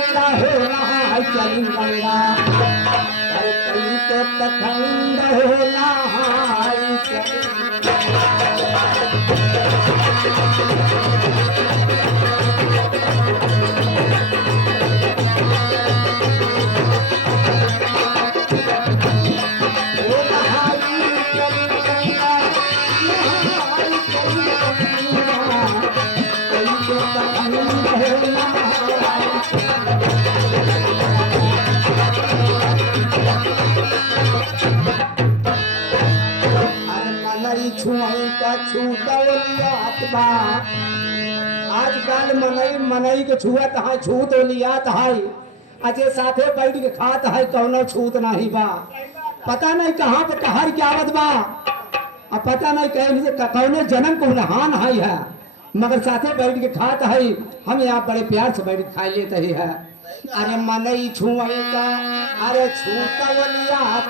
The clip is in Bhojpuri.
गंगा हो रहा है चली गंगा अरे कहीं तो पखंड हो रहा है चली छुआई का छूतौलियात बा आजकल मनई मनई के छुअत है छूत लियात है अजे साथे बैठ के खात है कौनो छूत नहीं बा पता नहीं कहाँ पे कहर के आवत बा अब पता नहीं कहीं से कौनो जन्म को नहान है मगर साथे बैठ के खात है हम यहाँ बड़े प्यार से बैठ खा लेते ही है अरे मनई छुआई का अरे छूतौलियात